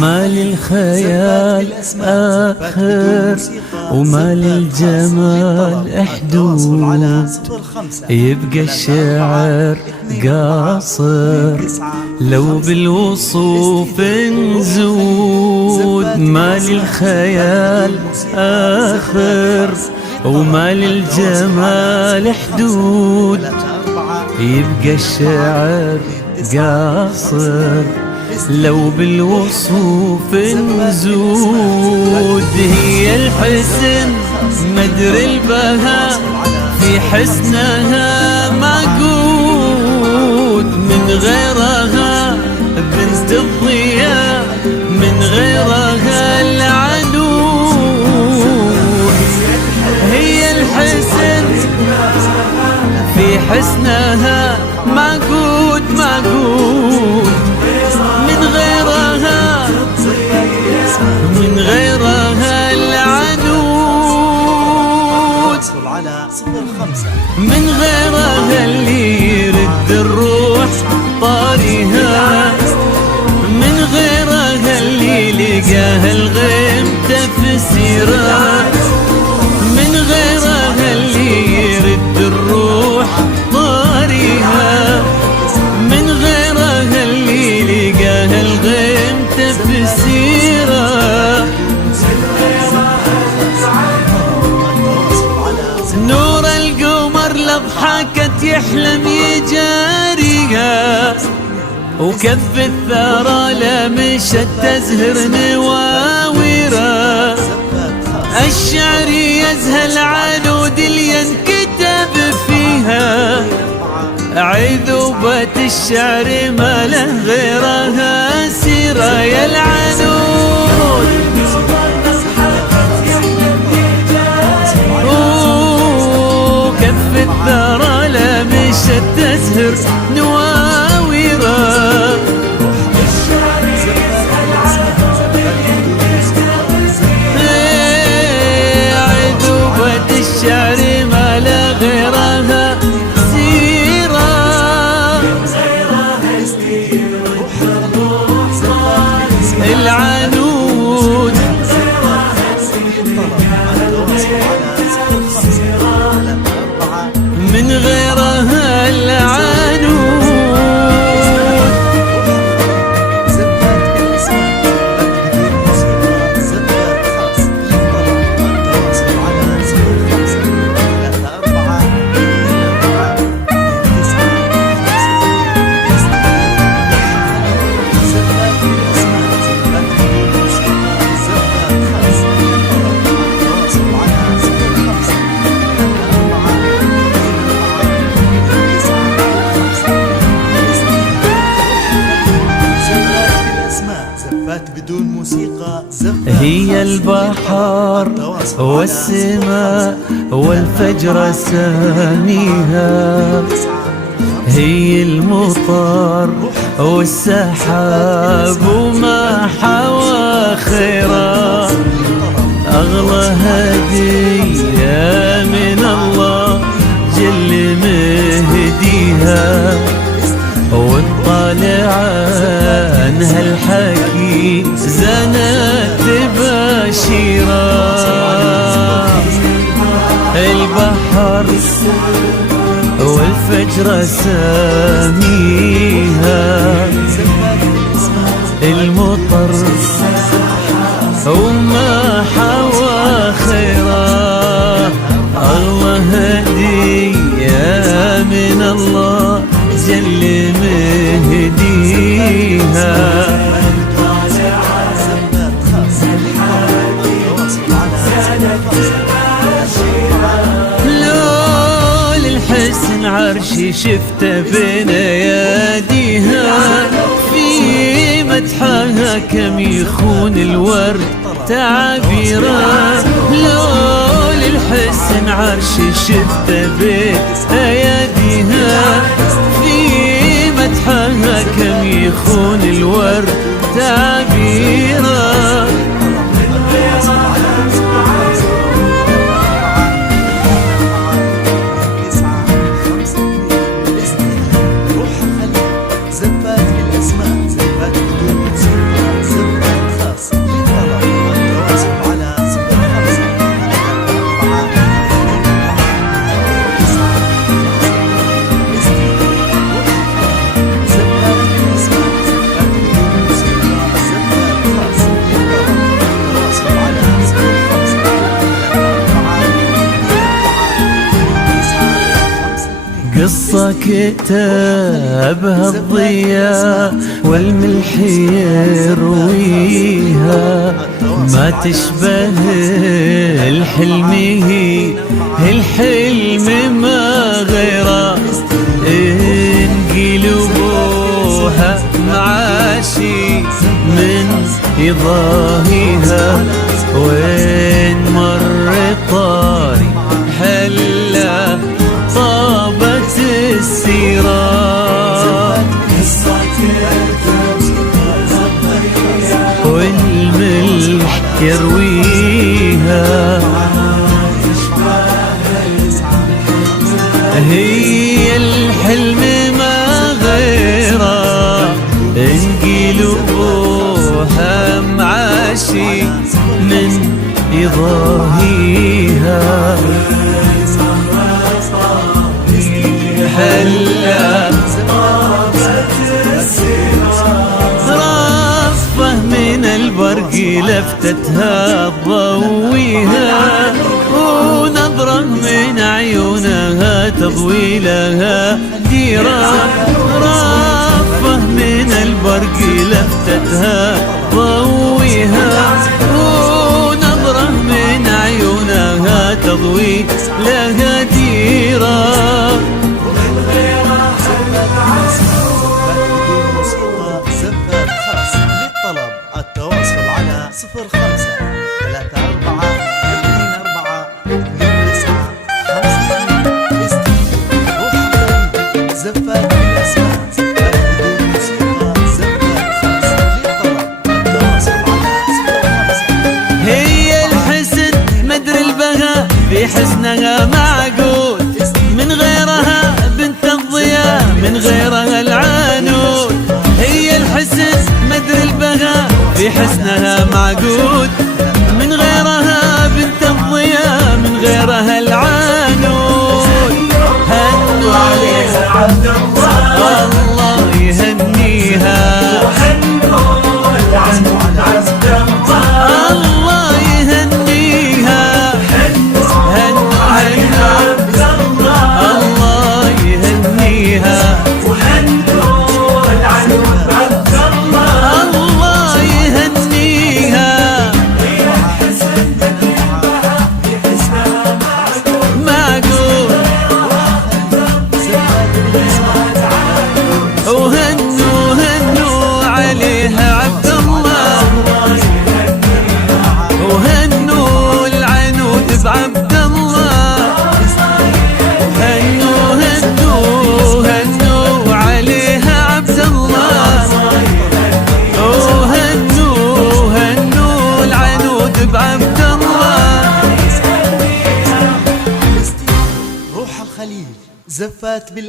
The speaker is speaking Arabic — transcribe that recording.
ما للخيال آخر وما للجمال حدود، يبقى الشعر قاصر لو بالوصوف نزود. ما للخيال آخر وما للجمال حدود، يبقى الشعر قاصر لو بالوصوف نزود. هي الحسن مدر البهاء في حسنها معقود، من غيرها بنت الضياء من غيرها العنود. هي الحسن في حسنها معقود معقود، من غيرها العنود، من غيرها اللي يرد الروح طارها، من غيرها اللي لقاها الغيم تفسيرها، من غيرها اللي يرد الروح طارها، من غيرها اللي لقاها الغيم تفسيرها. نور القمر لضحكت يحلم يجاريها، وكف الثرى لمشت تزهر نواويرها. الشعر يزهل عنود اللي ينكتب فيها، عذوبة الشعر ما له غيرها سيرة يا العنود. كف الثرى لمشت تزهر نواويرها. عذوبة الشعر ما له غيرها سيرة، العنود من غيرها العنود. بدون موسيقى. هي البحر والسماء والفجر ساميها، هي المطر والسحاب وما حوى خيرا. أغلى هدية من الله جل مهديها، واطلع عنها الحكي زنت بشيرا. البحر والفجر ساميها، المطر وما حوى خيرا. الله هدية من الله جل مهديها. لول الحسن عرشي شفته بين اياديها، في مدحها كم يخون الورد تعابيره. لول الحسن عرشي شفته بين اياديها، في مدحها كم يخون الورد تعبيرا. قصة كتابها الضياء والملح يرويها، ما تشبه الحلم، الحلم ما غيره، انقلبوها معاشي من يضاهيها، وين مر طاري حلا طابت السيرة، والملح يرويها، هي الحلم ما غيره، انقلبوها معاشي من يضاهيها، حلا رصفه من البرق لفتتها تضويها، ونظره من عيونها تضوي لها ديرة، رصفه من البرق لفتتها تضويها، ونظره من عيونها تضوي لها ديرة. للطلب التواصل على 05 زفات بالأسماء بدون موسيقى زفات خاص للطلب التواصل على 05. هي الحسن مدر البهاء في حسنها معقول، من غيرها بنت الضياء من غيرها العنود، هي الحسن مدر البهاء في حسنها معقول، من غيرها بنت الضياء من غيرها العنود، هنوا عليها عبد الله الله يهنيها، وهنوا العنود عبد الله الله يهنيها، هنوا عليها عبد الله يهنيها، وهنوا العنود عبد الله يهنيها، معقول وهنوا هنوا عليها عبد الله، وهنوا العنود بعبد الله، هنوا هنوا هنوا عليها عبد الله، وهنوا هنوا العنود بعبد الله. روح الخليل زفات